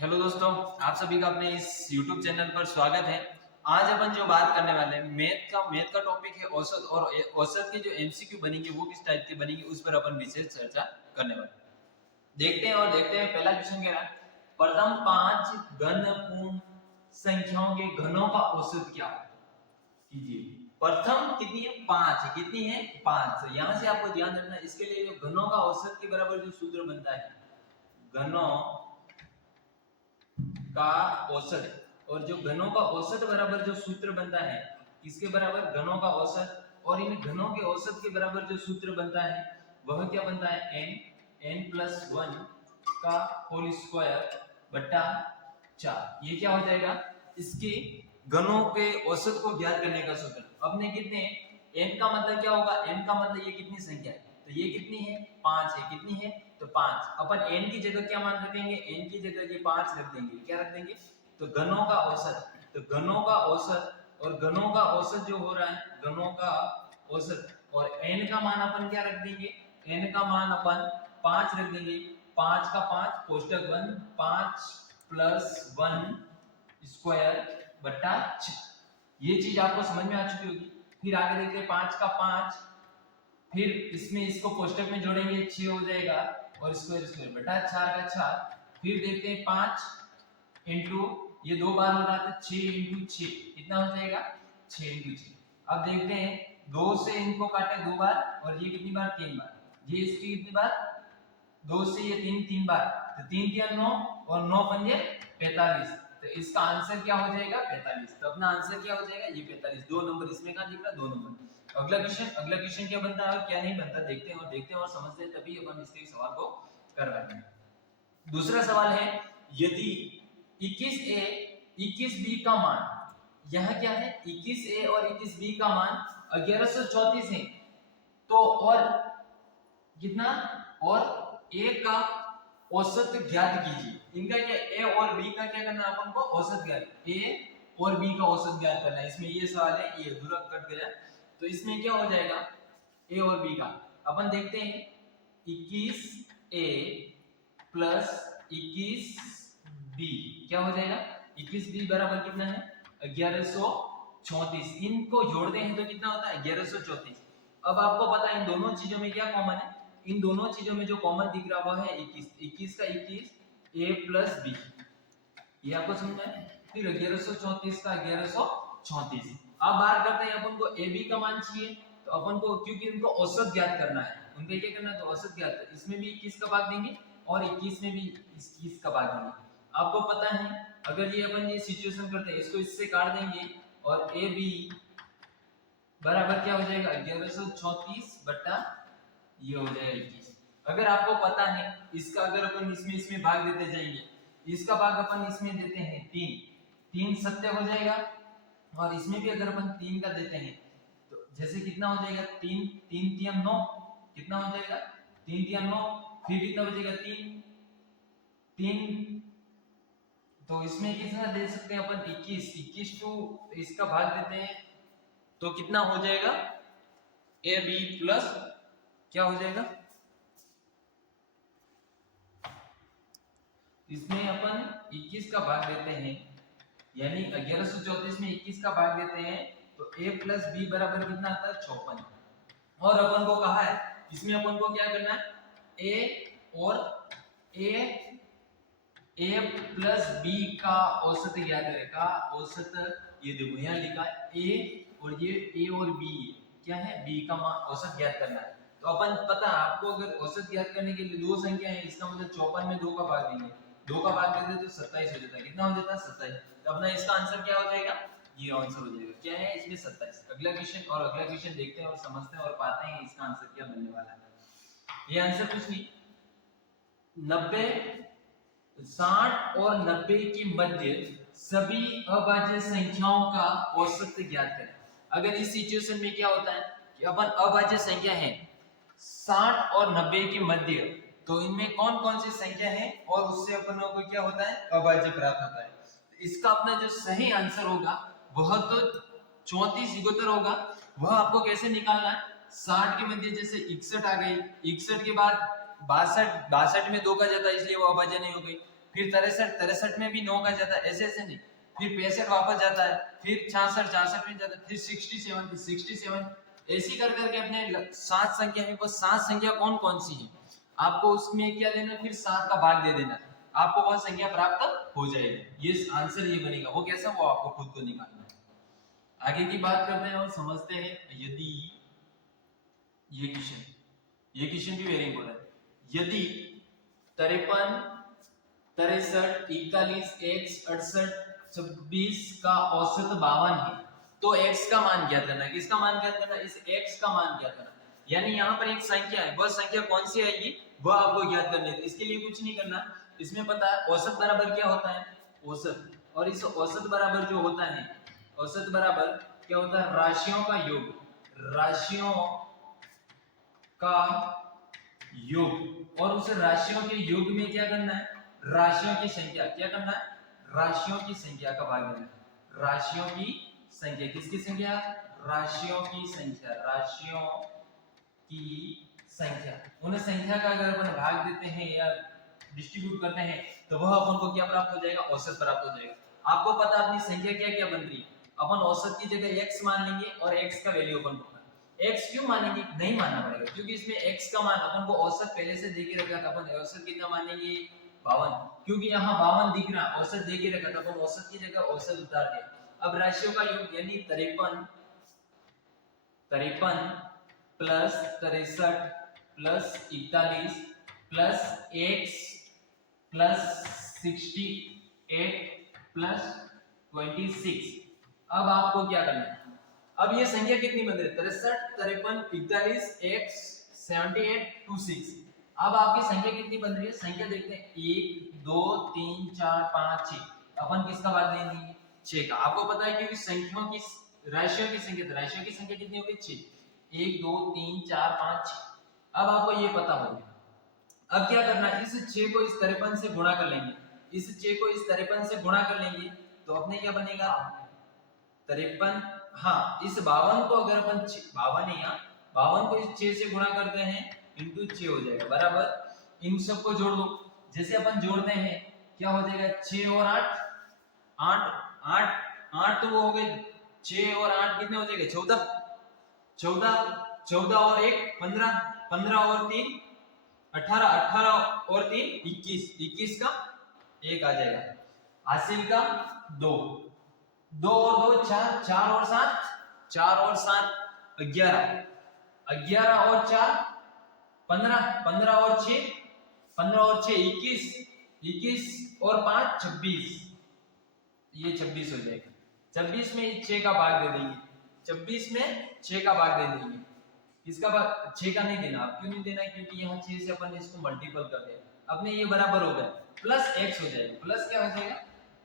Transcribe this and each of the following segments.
Hello दोस्तों, आप सभी का अपने इस YouTube चैनल पर स्वागत है। आज अपन जो बात करने वाले हैं मैथ का टॉपिक है औसत, और औसत की जो एमसीक्यू बनेंगे वो किस टाइप की बनेंगी उस पर अपन विशेष चर्चा करने वाले हैं। देखते हैं पहला क्वेश्चन कह रहा है, प्रथम 5 घन पूर्ण संख्याओं के घनों का औसत क्या है कीजिए। प्रथम कितनी है? 5 है। कितनी है? 5। यहां से आपको ध्यान रखना है, इसके लिए जो घनों का औसत के बराबर जो सूत्र बनता है, घनों का औसत, और जो घनों का औसत बराबर जो सूत्र बनता है किसके बराबर? घनों का औसत। और इन घनों के औसत के बराबर जो सूत्र बनता है वह क्या बनता है? n+1 का होल स्क्वायर बटा 4। ये क्या हो जाएगा? इसके घनों के औसत को ज्ञात करने का सूत्र। अपने कितने n का मतलब क्या होगा? n का मतलब ये कितनी संख्या है, तो ये कितनी है? 5 है। कितनी है? तो 5। अपन n की जगह क्या मान रखेंगे? n की जगह ये 5 रख देंगे। क्या रख देंगे? तो घनों का औसत, तो घनों का औसत, और घनों का औसत जो हो रहा है, घनों का औसत, और n का मान अपन क्या रख देंगे? n का मान अपन 5 रख देंगे। 5 का 5 कोष्टक बंद, 5 + 1 स्क्वायर बटा 6। ये चीज आपको समझ में आ चुकी होगी। फिर आगे देखते हैं 5 का 5, फिर इसमें इसको कोष्टक में जोड़ेंगे 6 हो जाएगा, और स्क्वायर स्क्वायर बटा 4 का 4। फिर देखते हैं 5 इंटू, ये 2 बार हो रहा था, 6 इंटू 6 कितना हो जाएगा? 6 इंटू 6। अब देखते हैं 2 से इनको काटे 2 बार, और ये कितनी बार? 3 बार। ये इसकी कितनी बार? 2 से ये 3 बार, तो 3 क्या 9, और 9 पंजे 45। तो इसका आंसर क्या हो जाएगा? 45। तो अपना आंसर क्या हो जाएगा? ये 45। 2 नंबर इसमें कहां दिख रहा? 2 नंबर। अगला क्वेश्चन क्या बनता है और क्या नहीं बनता, देखते हैं और समझते हैं, तभी अपन इसके सवाल को करवाते हैं। दूसरा सवाल है, यदि 21a 21b का मान, यहां क्या है? 21a और 21b का मान 1134 है, तो और कितना? और a का औसत ज्ञात कीजिए। इनका क्या? a और b का क्या करना है अपन को? औसत ज्ञात। a और b का औसत ज्ञात करना है। इसमें ये सवाल है, ये अधूरा कट गया, तो इसमें क्या हो जाएगा? a और b का अपन देखते हैं, 21a + 21b क्या हो जाएगा? 21b बराबर कितना है? 1134। इनको जोड़ते हैं तो कितना होता है? 1134। अब आपको पता है इन दोनों चीजों में क्या कॉमन है? इन दोनों चीजों में जो कॉमन दिख रहा है 21। 21 का 21, a + b, ये आपको समझ में? फिर 1134 का 1134। अब बात करते हैं, अपन को ab का मान चाहिए, तो अपन को, क्योंकि इनको औसत ज्ञात करना है, उनका क्या करना है? तो औसत ज्ञात है। इसमें भी 21 का भाग देंगे, और 21 में भी 21 का भाग देंगे। आपको पता है, अगर ये अपन ये सिचुएशन करते हैं, इसको इससे काट देंगे, और ab बराबर क्या हो जाएगा? 1134 बटा ये हो जाएगा 21। अगर आपको पता है, इसका अगर अपन इसमें भाग देते जाएंगे, इसका भाग अपन इसमें देते हैं 3 सत्य हो जाएगा, और इसमें भी अगर अपन 3 का देते हैं, तो जैसे कितना हो जाएगा? 3 3 3 9, कितना हो जाएगा? 3 3 9। फिर कितना बचेगा? 3 3, तो इसमें कितना दे सकते हैं अपन? 21। 21 टू इसका भाग देते हैं, तो कितना हो जाएगा? ab प्लस क्या हो जाएगा? इसमें अपन 21 का भाग देते हैं, यानी 1134 में 21 का भाग देते हैं, तो a + b बराबर कितना आता है? 56। और अपन को कहा है, इसमें अपन को क्या करना है? a और a + b का औसत ज्ञात करेगा। औसत ये देखो यहाँ लिखा है a, और ये a और b क्या है? b का मान औसत ज्ञात करना है। तो अपन पता है आपको, अगर औसत ज्ञात करने के लिए दो संख्या है, इसका मतलब 54 में 2 का भाग देंगे, 2 का भाग देते तो 27 हो जाता है। कितना हो जाता है? 27। तो अपना इसका आंसर क्या हो जाएगा? ये आंसर हो जाएगा। क्या है इसमें? 27। अगला क्वेश्चन देखते हैं और समझते हैं और पाते हैं इसका आंसर क्या बनने वाला है। ये आंसर कुछ नहीं, 90 60 और 90 के मध्य सभी अभाज्य संख्याओं का औसत ज्ञात करें। अगर इस सिचुएशन में क्या होता है कि अपन अभाज्य संख्या है 60 और 90 के मध्य, तो इनमें कौन कौन सी संख्या है, और उससे अपन को क्या होता है? अभाज्य प्राप्त होता है। तो इसका अपना जो सही आंसर होगा वह तो 34 युगोत्तर होगा। वह आपको कैसे निकालना है? 60 के मध्य जैसे 61 आ गई, 61 के बाद 62 में 2 का जाता है, इसलिए वो अभाज्य नहीं हो गई। फिर 63 में भी 9 का जाता है, ऐसे ऐसे नहीं, फिर 65 वापस जाता है, फिर 66 में जाता है, फिर 67 ऐसी कर करके अपने 7 संख्या है, वो 7 संख्या कौन कौन सी है आपको उसमें क्या देना, फिर 7 का भाग दे देना, आपको वह संख्या प्राप्त हो जाएगी। ये आंसर ये बनेगा, वो कैसा वो आपको खुद को निकालना है। आगे की बात करते हैं और समझते हैं। यदि ये क्वेश्चन भी वेरी इंपॉर्टेंट, यदि 53, 63, 41, x 68, 26 का औसत 52 है तो x का मान ज्ञात करना है। किसका मान ज्ञात करना है? इस x का मान ज्ञात करना है। यानी यहाँ पर एक संख्या है, वह संख्या कौन सी आएगी वह आपको ज्ञात करनी है। इसके लिए कुछ नहीं करना, इसमें पता है औसत बराबर क्या होता है, औसत, और इस औसत बराबर जो होता है, औसत बराबर क्या होता है, राशियों का योग, राशियों का योग, और उस राशियों के योग में क्या करना है, राशियों की संख्या, क्या करना है, राशियों की संख्या का भाग देना है। राशियों की संख्या, किसकी संख्या, राशियों की संख्या, राशियों की संख्या, उन संख्या का अगर अपन भाग देते हैं या डिस्ट्रीब्यूट करते हैं तो वह अपन को क्या प्राप्त हो जाएगा, औसत प्राप्त हो जाएगा। आपको पता अपनी संख्या क्या क्या बन रही है, अपन औसत की जगह x मान लेंगे और x का वैल्यू अपन को, x क्यों मानेंगे, नहीं मानना पड़ेगा क्योंकि इसमें x का मान अपन को औसत पहले से दे के रखा था। अपन औसत कितना मानेंगे, 52, क्योंकि यहाँ 52 दिख रहा, औसत दे के रखा था, अपन औसत की जगह औसत उतार दिया। अब राशियों का योग यानी 53 plus 63 plus 41 plus x plus 68 plus 26। अब आपको क्या करना है, अब ये संख्या कितनी बन रही है, 63, 53, 41, x 78, 26। अब आपकी संख्या कितनी बन रही है, संख्या देखते हैं 1 2 3 4 5 6, अपन किसका भाग देंगे, 6 का। आपको पता है क्योंकि संख्याओं की, राशियों की संख्या, तो राशियों की संख्या कितनी होगी, 6, 1 2 3 4 5 6। अब आपको ये पता हो गया। अब क्या करना है, इस 6 को इस 53 से गुणा कर लेंगे, इस 6 को इस 53 से गुणा कर लेंगे तो अपने क्या बनेगा, 53, हाँ इस 52 को अगर अपन 52 है यहाँ, 52 को इस 6 से गुणा करते हैं इंटू 6 हो जाएगा, बराबर इन सब को जोड़ दो। जैसे अपन जोड़ते हैं क्या हो जाएगा, 6 और 8 8 8 8 तो वो हो गए, 6 और 8 कितने हो जाएंगे, 14 14 14 और 1 15 15 और 3 18 18 और 3 21 21 का 1 आ जाएगा, हासिल का 2 2 और 2 4 4 और 7 4 और 7 11 11 और 4 15 15 और 6 15 और 6 21 21 और 5 26, ये 26 हो जाएगा। 26 में 6 का भाग दे देंगे, 26 में 6 का भाग दे देंगे, किसका भाग, 6 का नहीं देना। आप क्यों नहीं देना, क्योंकि यहाँ 6 से अपन इसको मल्टीपल कर दें, अपने ये बराबर हो गया, प्लस x हो जाएगा, प्लस क्या हो जाएगा,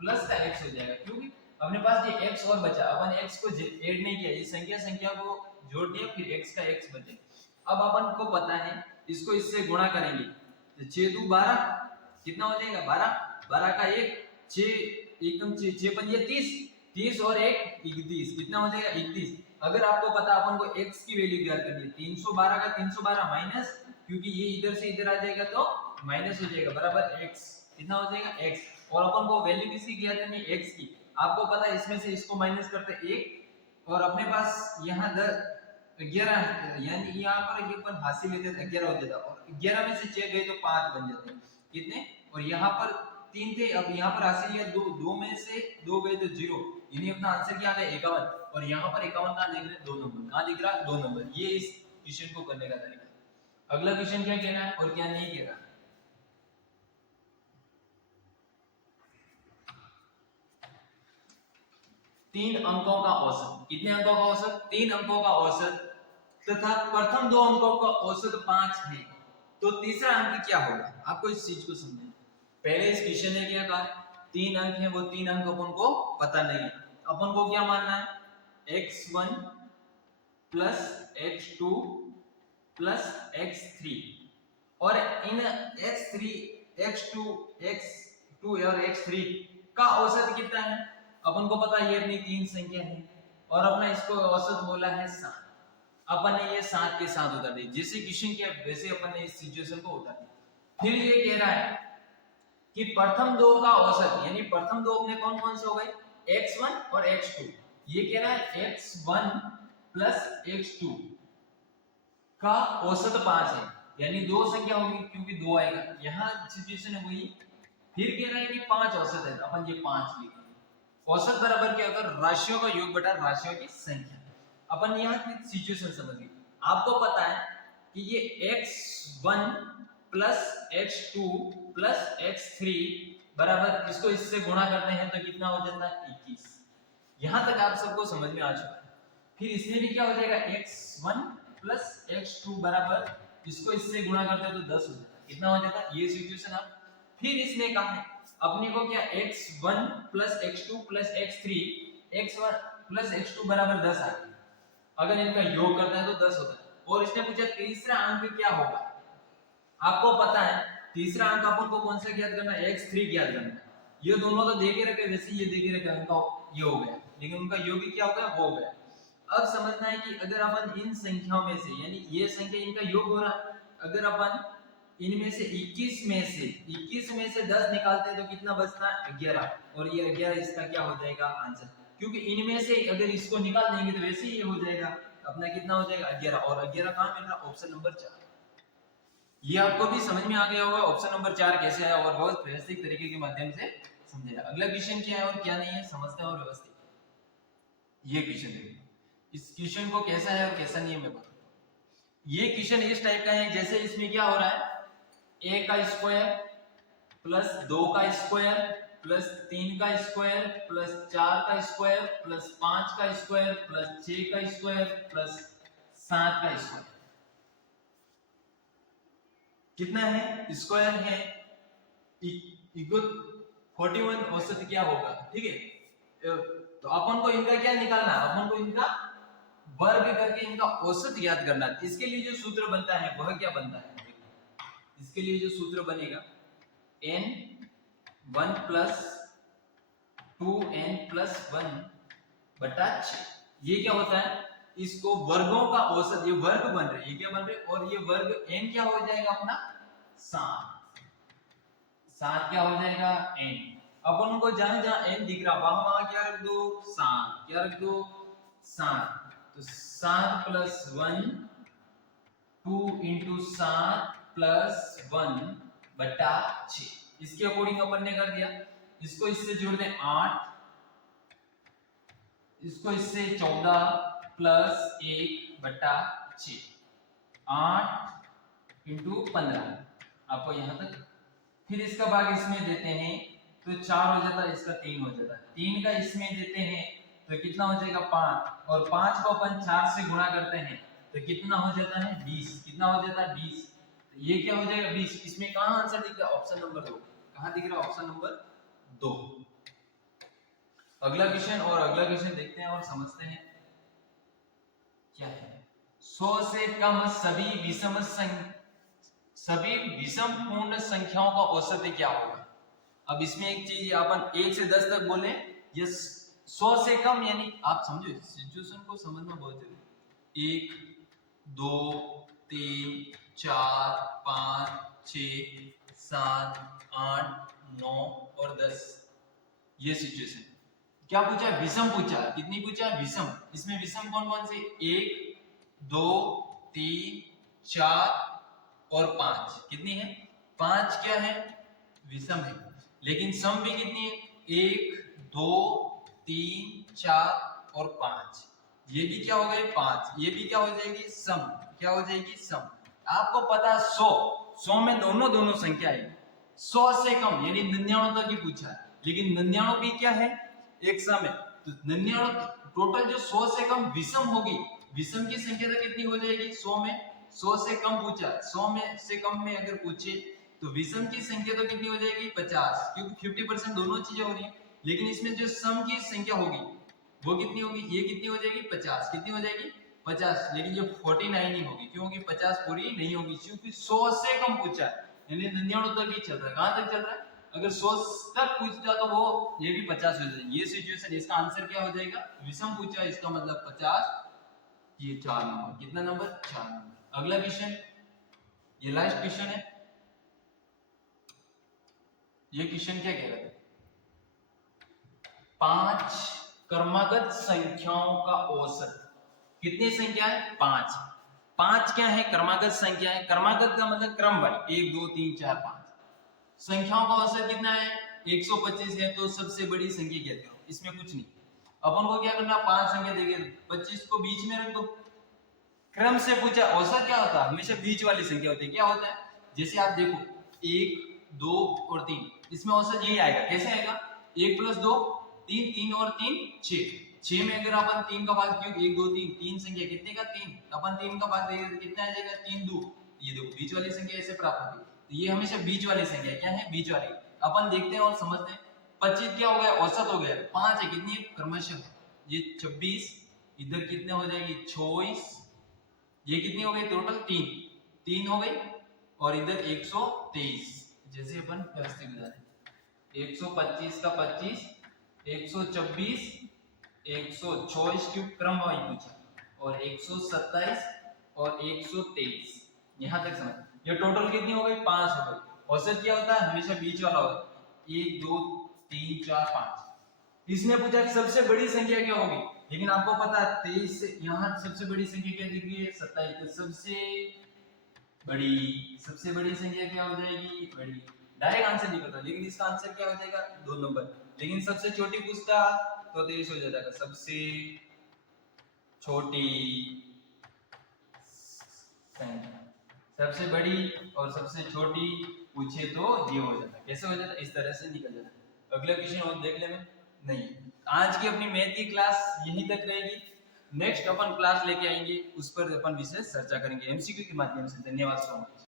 प्लस का x हो जाएगा, क्योंकि अपने पास ये x और बचा, अपन x को ऐड नहीं किया, ये संख्या को जोड़ दिया, फिर x का x बचे। अब अपन को पता है इसको इससे गुणा करेंगे तो 6 2 12 कितना हो जाएगा, 12 12 का 1 6 एकदम 6 5 30 30 और 1 31 कितना हो जाएगा, 31। अगर आपको पता अपन को x की वैल्यू ज्ञात करनी है, 312 का 312 माइनस, क्योंकि ये इधर से इधर आ जाएगा तो माइनस हो जाएगा, बराबर x कितना हो जाएगा, x। और अपन को वैल्यू किसकी ज्ञात करनी है, x की। आपको पता है इसमें से इसको माइनस करते 1 और अपने पास यहाँ 11, यानी यहाँ पर ये अपन हासिल लेते 11 हो जाता, और 11 में से 6 गए तो 5 बन जाते हैं, कितने, और यहाँ पर 3 थे, अब यहाँ पर हासिल लिया 2 2 में से 2 गए तो 0, यानी अपना आंसर क्या है 51। और यहाँ पर 51 कहाँ दिख रहा है, 2 नंबर, कहाँ दिख रहा है, 2 नंबर। ये इस क्वेश्चन को करने का तरीका। अगला क्वेश्चन क्या कहना है और क्या नहीं कहना, तीन अंकों का औसत, कितने अंकों का औसत, 3 अंकों का औसत तथा प्रथम 2 अंकों का औसत 5 है, तो तीसरा अंक क्या होगा। आपको इस चीज को समझना, पहले इस क्वेश्चन ने क्या कहा, 3 अंक है, वो 3 अंक अपन को पता नहीं है, अपन को क्या मानना है, x1 plus x2 plus x3, और इन x3 x2 x2 और x3 का औसत कितना है, अपन को पता है ये अपनी 3 संख्या है, और अपना इसको औसत बोला है 7, अपन ने ये 7 के साथ उतार दी, जैसे क्वेश्चन किया वैसे अपन ने इस सिचुएशन को उतार दिया। फिर ये कह रहा है कि प्रथम दो का औसत, यानी प्रथम दो अपने कौन कौन से हो गए, x1 और x2। ये कह रहा है x1 प्लस x2 का औसत 5 है, यानी दो संख्या होगी क्योंकि दो आएगा, यहाँ सिचुएशन है वही। फिर कह रहा है कि 5 औसत है, अपन ये 5 लिखेंगे। औसत बराबर क्या होगा, राशियों का योग बटा राशियों की संख्या। अपन यहाँ की सिचुएशन समझिए। आपको पता है कि ये x1 plus x2 plus x3 बराबर, इसको इससे गुणा करते हैं तो कितना हो जाता है 21। यहां तक आप सबको समझ में आ चुका है। फिर इसमें भी क्या हो जाएगा, x1 प्लस x2 बराबर, इसको इससे गुणा करते हैं तो 10 हो जाता है। कितना हो जाता है, ये सिचुएशन आप। फिर इसने कहा है अपने को क्या, x1 plus x2 plus x3, x1 plus x2 बराबर 10 आ गया। अगर इनका योग करता है तो 10 होता है। और इसने पूछा तीसरा अंक क्या होगा। आपको पता है तीसरा अंक अपन को कौन सा ज्ञात करना है, x3 ज्ञात करना है। ये दोनों तो दे के रखे, वैसे ये दे के रखे, उनका ये हो गया, लेकिन उनका योग क्या हो गया, वो हो गया। अब समझना है कि अगर अपन इन संख्याओं में से, यानी ये संख्या इनका योग हो रहा है, अगर अपन इनमें से 21 में से 10 निकालते हैं तो कितना बचता है, 11। और ये 11 इसका क्या हो जाएगा, आंसर। क्योंकि इनमें से अगर इसको निकाल देंगे तो वैसे ही ये हो जाएगा अपना, कितना हो जाएगा 11। और 11 कहां मिल रहा, ऑप्शन नंबर 4। ये आपको भी समझ में आ गया होगा ऑप्शन नंबर 4 कैसे है, और बहुत व्यवस्थित तरीके के माध्यम से समझेगा। अगला क्वेश्चन क्या है और क्या नहीं है समझते हैं और व्यवस्थित। ये क्वेश्चन देखिए, इस क्वेश्चन को कैसा है और कैसा नहीं है मैं बताता हूं। ये क्वेश्चन इस टाइप का है, जैसे इसमें क्या हो रहा है, a का स्क्वायर प्लस 2 का स्क्वायर प्लस 3 का स्क्वायर प्लस 4 का स्क्वायर प्लस 5 का स्क्वायर प्लस 6 का स्क्वायर प्लस 7 का स्क्वायर। कितना है, स्क्वायर है, इक्वल 41 औसत क्या होगा, ठीक है। तो अपन को इनका क्या निकालना है, अपन को इनका वर्ग करके इनका औसत याद करना है। इसके लिए जो सूत्र बनता है वह क्या बनता है, इसके लिए जो सूत्र बनेगा n1 प्लस 2n प्लस 1 बटा 6। ये क्या होता है, इसको वर्गों का औसत, ये वर्ग बन रहे, ये क्या बन रहे, और ये वर्ग n क्या हो जाएगा अपना 7। 7 क्या हो जाएगा n। अपन को जहां जहां n दिख रहा वहां क्या रख दो 7, क्या रख दो 7। तो 7 प्लस 1 2 इंटू 7 प्लस 1 बटा 6। इसके अकॉर्डिंग अपन ने कर दिया। इसको इससे जोड़ दें 8, इसको इससे 14 प्लस 1 बटा 6, 8 इंटू 15 आपको यहां तक। फिर इसका भाग इसमें देते हैं तो 4 हो जाता है, इसका 3 हो जाता है। 3 का इसमें देते हैं तो कितना हो जाएगा 5, और 5 को अपन 4 से गुणा करते हैं तो कितना हो जाता है 20। कितना हो जाता है 20। तो ये क्या हो जाएगा 20। इसमें कहां आंसर दिख रहा है, ऑप्शन नंबर 2। कहां दिख रहा है, ऑप्शन नंबर 2। अगला क्वेश्चन, और अगला क्वेश्चन देखते हैं और समझते हैं क्या है। 100 से कम सभी विषम पूर्ण संख्याओं का औसत क्या होगा। अब इसमें एक चीज अपन 1 से 10 तक बोले, ये 100 से कम, यानी आप समझो सिचुएशन को समझना बहुत जरूरी। 1 2 3 4 5 6 7 8 9 और 10, ये सिचुएशन। क्या पूछा, विषम पूछा। कितनी पूछा, विषम। इसमें विषम कौन कौन से, 1 2 3 4 और 5। कितनी है, 5 क्या है, विषम है। लेकिन सम भी कितनी है, 1 2 3 4 और 5। ये भी क्या हो गए 5, ये भी क्या हो जाएगी सम, क्या हो जाएगी सम। आपको पता 100 में दोनों संख्या है। 100 से कम यानी 99 तक ही पूछा है, लेकिन 99 भी क्या है, एक सम है। तो 99 टोटल जो 100 से कम विषम होगी, विषम की संख्या तो कितनी हो जाएगी 100 में, 100 से कम पूछा, 100 में से कम में अगर पूछे तो विषम की संख्या तो कितनी हो जाएगी 50, क्योंकि 50% दोनों चीजें हो रही है। लेकिन इसमें जो सम की संख्या होगी वो कितनी होगी, ये कितनी हो जाएगी 50। कितनी हो जाएगी 50, लेकिन ये 49 ही होगी, क्योंकि 50 पूरी नहीं होगी, क्योंकि 100 से कम पूछा है, यानी 99 तक ही चल रहा है। कहां तक चल रहा है, अगर 100 तक पूछता तो वो ये भी 50 हो जाएगी। ये सिचुएशन, इसका आंसर क्या हो जाएगा, विषम पूछा, इसका मतलब 50। ये 4 नंबर, कितना नंबर 4 नंबर। अगला क्वेश्चन, ये लास्ट क्वेश्चन है। ये क्वेश्चन क्या कह रहा था? 5 क्रमागत संख्याओं का औसत। कितनी संख्या है? 5। 5 क्या है? क्रमागत संख्या है। क्रमागत का मतलब क्रमवार, 1 2 3 4 5। संख्याओं का औसत कितना है? 125 है, तो सबसे बड़ी संख्या कहते हो, इसमें कुछ नहीं। अपन को क्या करना, 5 संख्या देंगे, 25 को बीच में रख दो। क्रम से पूछा, औसत क्या होता है? हमेशा बीच वाली संख्या होती है। क्या होता है? जैसे आप देखो 1 2 और 3, इसमें औसत यही आएगा। कैसे आएगा? 1 + 2 3, 3 और 3 6। 6 में अगर अपन 3 का भाग क्यों, 1 2 3, 3 संख्या कितने का? 3। अपन 3 का भाग देंगे तो कितना आ जाएगा? 3 2। ये देखो बीच वाली संख्या ऐसे प्राप्त होती है। तो ये हमेशा बीच वाली संख्या है। क्या है? बीच वाली। अपन देखते हैं और समझते हैं। 25 क्या हो गया? औसत हो गया। 5 है, कितनी क्रमशः? ये 26, इधर कितने हो जाएगी? 24, ये कितनी हो गई टोटल? 3 3 हो गई, और इधर 123। जैसे अपन व्यवस्थित बता 125 का 25, 126, 124 क्यों क्रम वाई पूछा, और 127 और 123। यहां तक समझ। ये टोटल कितनी हो गई? 5 हो गई। औसत क्या होता है? हमेशा बीच वाला होता है। 1 2 3 4 5। इसने पूछा सबसे बड़ी संख्या क्या होगी, लेकिन आपको पता है 23 से यहाँ सबसे बड़ी संख्या क्या दिख रही है? 27। तो सबसे बड़ी संख्या क्या हो जाएगी? बड़ी। डायरेक्ट आंसर नहीं पता, लेकिन इसका आंसर क्या हो जाएगा? 2 नंबर। लेकिन सबसे छोटी पूछता तो 23 हो जाएगा। सबसे छोटी संख्या, सबसे बड़ी और सबसे छोटी पूछे तो ये हो जाता। कैसे हो जाता? इस तरह से निकल जाता। अगला क्वेश्चन और देख ले में नहीं। आज की अपनी मैथ की क्लास यहीं तक रहेगी। नेक्स्ट अपन क्लास लेके आएंगे, उस पर अपन विशेष चर्चा करेंगे एमसीक्यू के माध्यम से। धन्यवाद सो मच।